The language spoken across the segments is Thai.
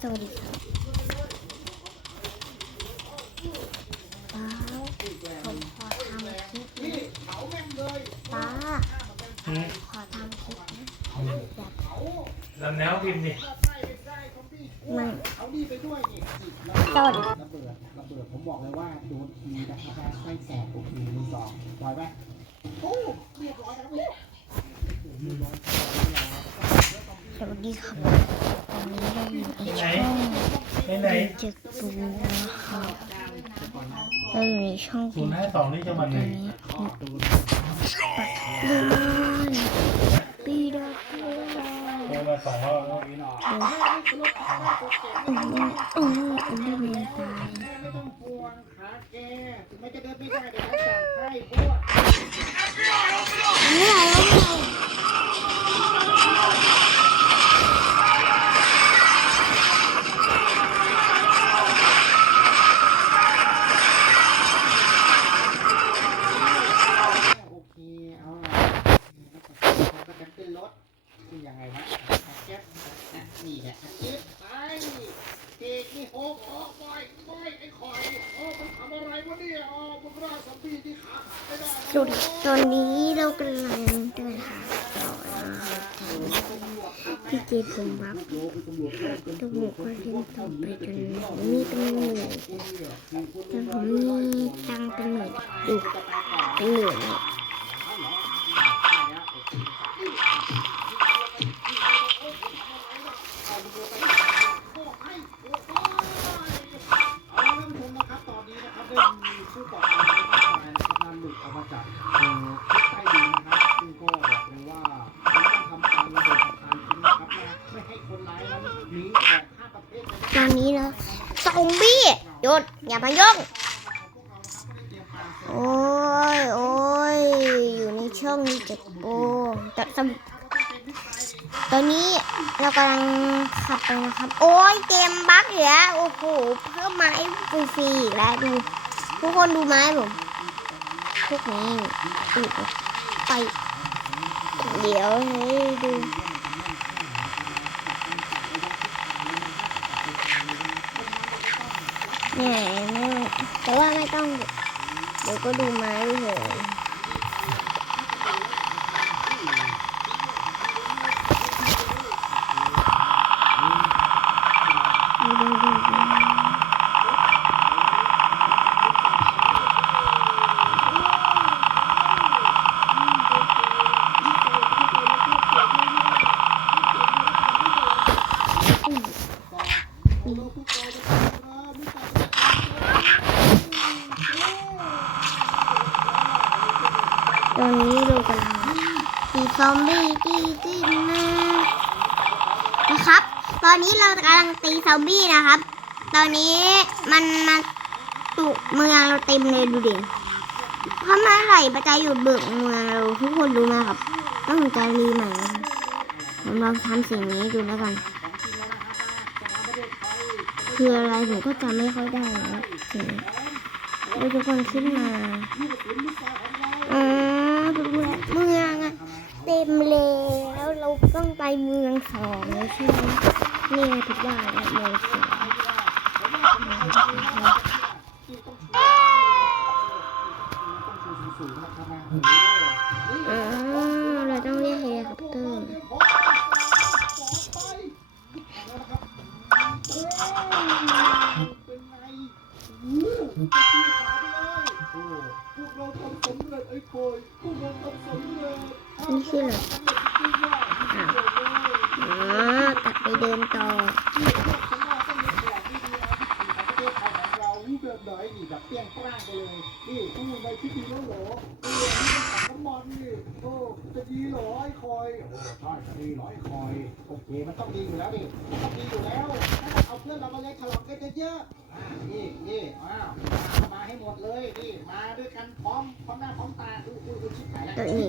สวัสดีครับป้าผมขอทำคลิปนะป้าอืมขอทำคลิปนะแบบลำแนวพิมพ์ดิมันเอานี่ไปด้วยนี่ต้นระเบิดระเบิดผมบอกเลยว่าโดนทีนะครับไส้แสบโอเคมือสองปล่อยไหมโอ้เรียบร้อยแล้วพี่สวัสดีครับตอ นี้เราอยู่ในช่องไหนไหนจึกตูนะครับเราอยู่ในช่องศูนย์ห้าสองนี่จังหวัดไหนนี้ปีดาปีโทรมาสองรอบแล้วอืมอืมอืมอืมตายไม่ต้องห่วงขาแกถึงแม้จะเดินไม่ได้เดี๋ยวฉันจัดให้พวก พี่ผมบักตำรวจก็เล่นต่อไปกันมีเป็นหมื่นแต่ผมมีตังเป็นหมื่นดูเป็นหมื่นเอาละท่านผู้ชมนะครับตอนนี้นะครับได้มีผู้ก่อการร้ายมากมายนะครับนำหลุดออกมาจาก มายุ่งโอ้ยโอ้ยอยู่ในช่องนี้เจ็บโอ้แต่ตอนตอนนี้เรากำลังขับไปนะครับ โอ้ยเกมบั๊กเหรอโอ้โหเพิ่มไม้ฟรีอีกแล้วดู ทุกคนดูไม้ผมพวกนี้ไป เดี๋ยวให้ดูเนี่ย แต่ว่าไม่ต้อง เดี๋ยวก็ดูไม้เฉยดูดูดูดูตอนนี้เรากำลังตีซ อมบี้ตีตีมานะครับ ตอนนี้เรากำลังตีซอมบี้นะครับ ตอนนี้มันมาตุเมืองเราเต็มเลยดูดิเพราะมื่อไหร่ประจายอยู่เบิกเมืองเราทุกคนรู้ไหมครับ ต้องจะรีใหม่นะครับผมลองทำสิ่งนี้ดูแล้วกัน คืออะไรผมก็จำไม่ค่อยได้นะสิ่งนี้แล้วทุกคนขึ้นมา อ๋อเมือง เต็มแล้วเราต้องไปเมืองสองแล้วใช่ไหมเนี่ไงทุกว่าเมืองสองอ๋อเราต้องเรียกเฮลิคอปเตอร์ม นี่คืออะไรอ้าวอ๋อกลับไปเดินต่อเราแบบไหนนี่แบบเปี้ยงปร้างไปเลยนี่ตู้ในที่ดีแล้วเหรอเออนี่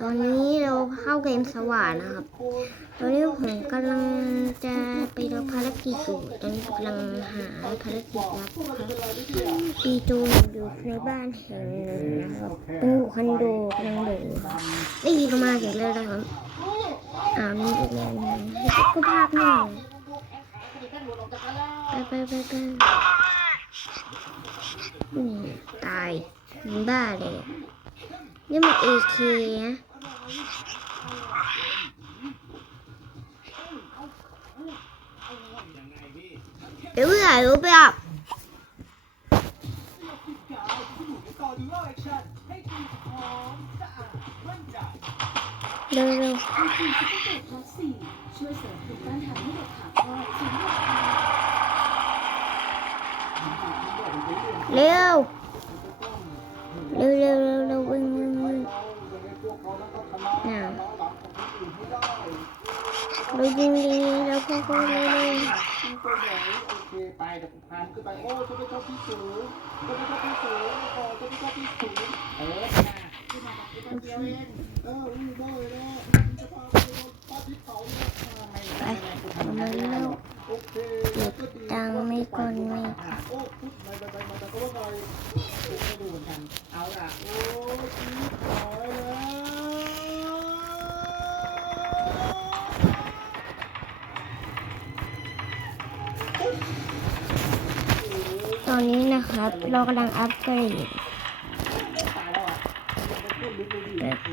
ตอนนี้เราเข้าเกมสว่านนะครับ ตอนนี้ผมกำลังจะไปรับภารกิจอยู่ตอนนี้กำลังหาภารกิจรับปีจูนอยู่ในบ้านแห่งหนึ่งนะครับเป็นอยู่คอนโดกำลังเดินได้ยินมาเสียงเลยนะครับอ่ามีอีกแล้วก็ภาพนี่ไปไปไปไปนตายบ้าเลย นี่มันเอเคนะเดี๋ยวไหลรู้ไปอะเร็วเร็วเร็ว ยิงยิงยิงแล้วพ่อก็เร็วเร็วตัวไหนโอเคไปเดี๋ยวผมพาขึ้นไปโอ้จะไม่ชอบที่สูงจะไม่ชอบที่สูงโอ้จะไม่ชอบที่สูงเออขึ้นมาแบบนี้คนเดียวเองเออวิ่งเลยเนาะจะพาไปโดนป้าที่เขาเนี่ยไม่ไม่ไม่ทำอะไรไม่ได้หรอกโอเคเก็บตังไม่ก่อนไม่โอ้พุดไม่ไม่ไม่ไม่ก็ว่าไงไม่ดูเหมือนกันเอาล่ะโอ้ย นี้นะครับเรากำลังอัปเกรดตายแล้วอะมันเป็นคนลึกเลยดิโอ้โห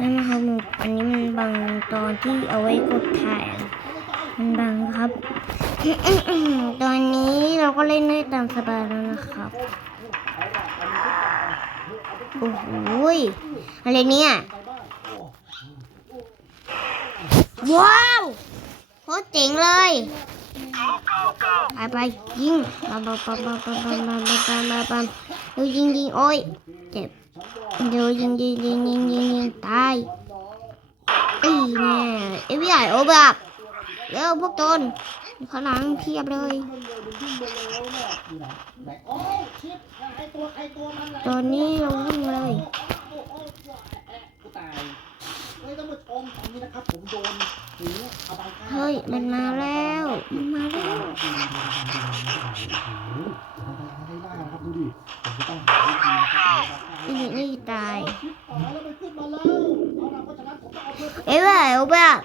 นั่นนะครับอันนี้มันบังตอนที่เอาไว้กดถ่ายมันบังครับ ตอนนี้เราก็เล่นได้ตามสบายแล้วนะครับ โอ้โหยอะไรเนี่ย ว้าวโคตรเจ๋งเลย ไปไปยิงปั๊มปั๊มปั๊มปั๊มปั๊มปั๊มปั๊มปั๊มปั๊มปั๊มปั๊มเดี๋ยวยิงยิงโอ้ยเจ็บเดี๋ยวยิงยิงยิงยิงยิงยิงตายอีแน่เอ้ยพี่ใหญ่โอ้แบบเร็วพวกตนข้างหลังเพียบเลยตอนตอนนี้เราวิ่งเลย โอ้โอ้กูตายเฮ้ยท่าน ผู้ชมตอนนี้นะครับผมโดนหูอบังกาเฮ้ย มันมาแล้ว มันมาแล้ว ไม่ได้นะครับดูดิผมจะต้องหาวิธีนะครับนี่นี่ตาย ชิปตายแล้วมันขึ้นมาแล้วเอาล่ะเพราะฉะนั้นผมต้องเอาเพื่อนเอ้ยแบบโอ้แบบ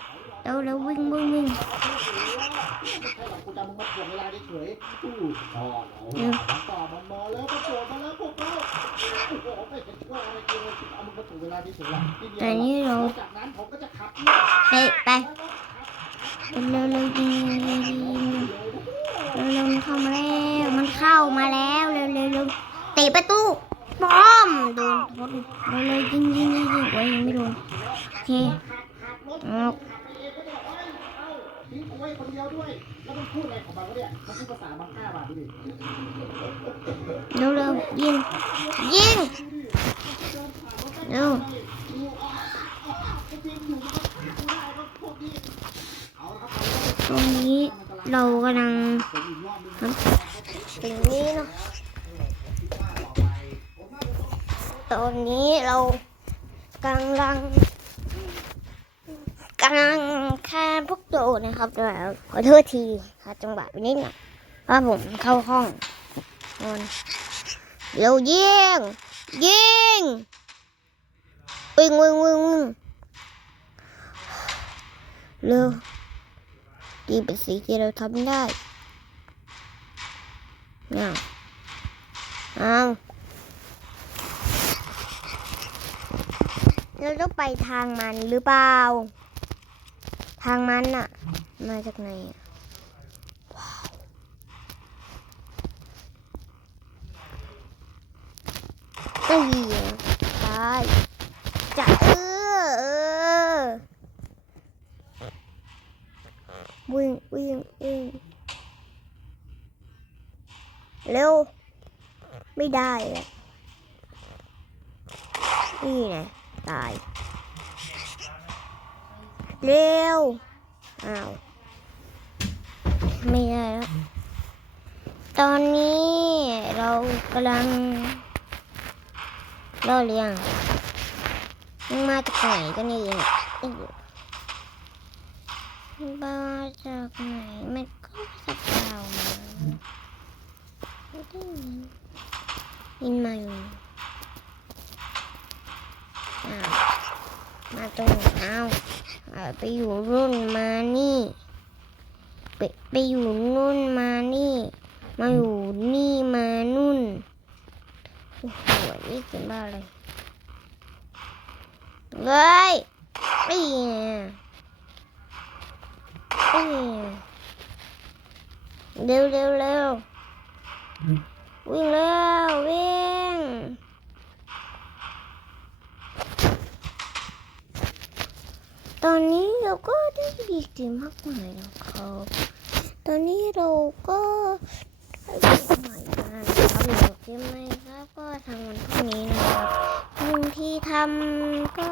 เราเราวิ่งวิ่งวิ่ง ไม่ใช่หรอกกูจะ มึงมาถ่วงเวลาเฉยๆอู้ต่อแล้วต่อมันมาแล้วมันโผล่มาแล้วพวกเราโอ้โหไม่เห็นว่าอะไรเกินเลยเอามึงมาถ่วงเวลาเฉยๆละนิดเดียวแต่นี่เราจากนั้นผมก็จะขับไปไปเร็วเร็วยิงยิงยิงยิงเร็วเร็วมันเข้ามาแล้วมันเข้ามาแล้วเร็วเร็วเร็วเตะประตูป้อมโดนโดนเร็วเร็วยิงยิงยิงยิงโอ้ยยังไม่โดนโอเคเอาทิ้งเอา ไว้คนเดียวด้วย แล้วมันพูดอะไรของมันวะเนี่ยมันพูดภาษาบังค่าบาทดูดิเร็วเร็วยิงยิงเร็วตรงนี้เรากำลังสิ่งนี้เนาะตอนนี้เรากำลัง กำลังฆ่าพวกโจรนะครับเดี๋ยขอโทษทีค่ะจังหวะไปนิดหน่อยเพราะผมเข้าห้องนอนเร็วยิงยิงวิ่งวิ่งวิ่งวิ่งเร็วดีเป็นสิ่งที่เราทำได้เอาเอาเราต้องไปทางมันหรือเปล่าางมันอะมาจากไหนอะว้าวเอ้ยตายจะเออเออวิ่งวิ่งวิ่งเร็ว ไม่ได้เลยนี่ไงตาย เร็ว อ้าว ไม่ได้แล้ว ตอนนี้เรากำลังล่อเลี้ยงมึงมาจากไหนกันนี่เนี่ยมาจากไหน มันก็มาจากเรามาไม่ได้ยินยินมาอยู่อ้าว มาตรงเอาเอา ไปอยู่นู่นมานี่ ไปไปอยู่นู่นมานี่ มาอยู่นี่มานู่นโอ้โหนี่เป็นบ้าอะไรเลยนี่ไงนี่ไงเร็วเร็วเร็ววิ่งเร็ววิ่ง ตอนนี้เราก็ได้ดีเกมมากมายแล้วครับ ตอนนี้เราก็ได้เกมใหม่มานะครับหนึ่งเกมใหมครับก็ทำวันพรุ่งนี้นะครับหนึ่งที่ทำก็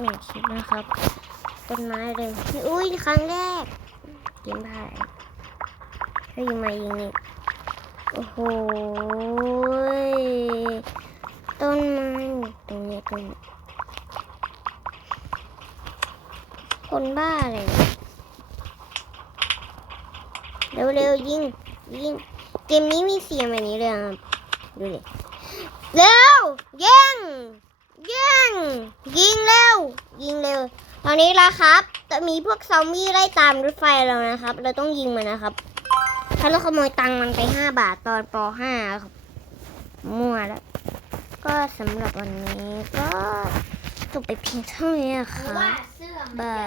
หนึ่งคลิปนะครับต้นไม้เลยอุ้ยครั้งแรกกมบ้าอะไรเฮ้ยมายิงนี่โอ้โหต้นไม้ตรงนี้ตรงนี้ คนบ้าเลยเนี่ยเร็วๆยิงยิงเกมนี้มีเสียงแบบนี้เลยครับดูดิเร็วยิงยิงยิงเร็วยิงเร็วตอนนี้ละครับจะมีพวกซอมบี้ไล่ตามรถไฟเรานะครับ เราต้องยิงมันนะครับถ้าเราขโมยตังค์มันไปห้าบาทตอนป .5 ครับมั่วแล้วก็สำหรับวันนี้ก็จบไปเพียงเท่านี้อะค่ะ ว่